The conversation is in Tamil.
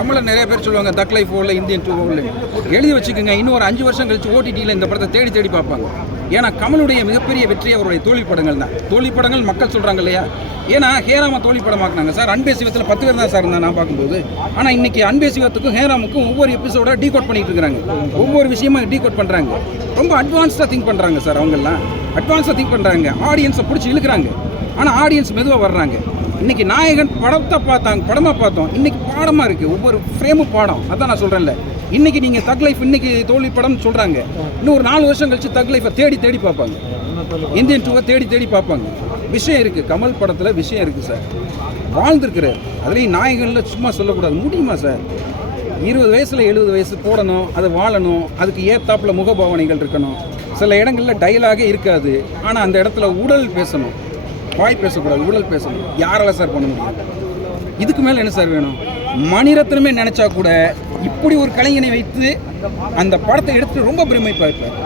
கமலை நிறைய பேர் சொல்லுவாங்க தக் லைஃப் ஓடல இந்தியன் 2 ஓடல. எழுதி வச்சுக்கோங்க, இன்னும் ஒரு 5 வருஷம் கழிச்சு ஓடிடியில் இந்த படத்தை தேடி தேடி பார்ப்பாங்க. ஏன்னா கமலுடைய மிகப்பெரிய வெற்றி அவருடைய தோல்வி படங்கள் தான். தோல்வி படங்கள் மக்கள் சொல்கிறாங்க இல்லையா. ஏன்னா ஹேராமா தோல்வி படமாக்குனாங்க சார். அன்பே சிவத்தில் 10 பேர் தான் சார் இருந்தால் நான் பார்க்கும்போது. ஆனால் இன்னைக்கு அன்பே சிவத்துக்கும் ஹேராமுக்கும் ஒவ்வொரு எபிசோட டீகோட் பண்ணிட்டு இருக்கிறாங்க. ஒவ்வொரு விஷயமா டீகோட் பண்ணுறாங்க. ரொம்ப அட்வான்ஸ்டாக திங்க் பண்ணுறாங்க சார். அவங்கெல்லாம் அட்வான்ஸாக திங்க் பண்ணுறாங்க. ஆடியன்ஸை பிடிச்சி இழுக்கிறாங்க. ஆனால் ஆடியன்ஸ் மெதுவாக வர்றாங்க. இன்றைக்கி நாயகன் படமாக பார்த்தோம். இன்றைக்கி பாடமாக இருக்குது. ஒவ்வொரு ஃப்ரேமும் பாடம். அதான் நான் சொல்கிறேன்ல. இன்றைக்கி நீங்கள் தக் லைஃப் இன்றைக்கி தோல்வி படம்னு சொல்கிறாங்க. இன்னும் ஒரு 4 வருஷம் கழிச்சு தக் லைஃபை தேடி தேடி பார்ப்பாங்க. இந்தியன் 2 தேடி தேடி பார்ப்பாங்க. விஷயம் இருக்குது. கமல் படத்தில் விஷயம் இருக்குது சார். வாழ்ந்துருக்கிறார். அதுலேயும் நாயகனில் சும்மா சொல்லக்கூடாது. முடியுமா சார்? 20 வயசில் 70 வயசு போடணும், அது வாழணும், அதுக்கு ஏத்தாப்பில் முகபாவனைகள் இருக்கணும். சில இடங்களில் டைலாகே இருக்காது. ஆனால் அந்த இடத்துல உடல் பேசணும். வாய் பேசக்கூடாது, உடல் பேசணும். யாரால சார் பண்ண முடியும்? இதுக்கு மேலே என்ன சார் வேணும்? மணிரத்னமே நினச்சா கூட இப்படி ஒரு கலைஞனை வைத்து அந்த படத்தை எடுத்து ரொம்ப பெருமைப்பாக இருப்பார்.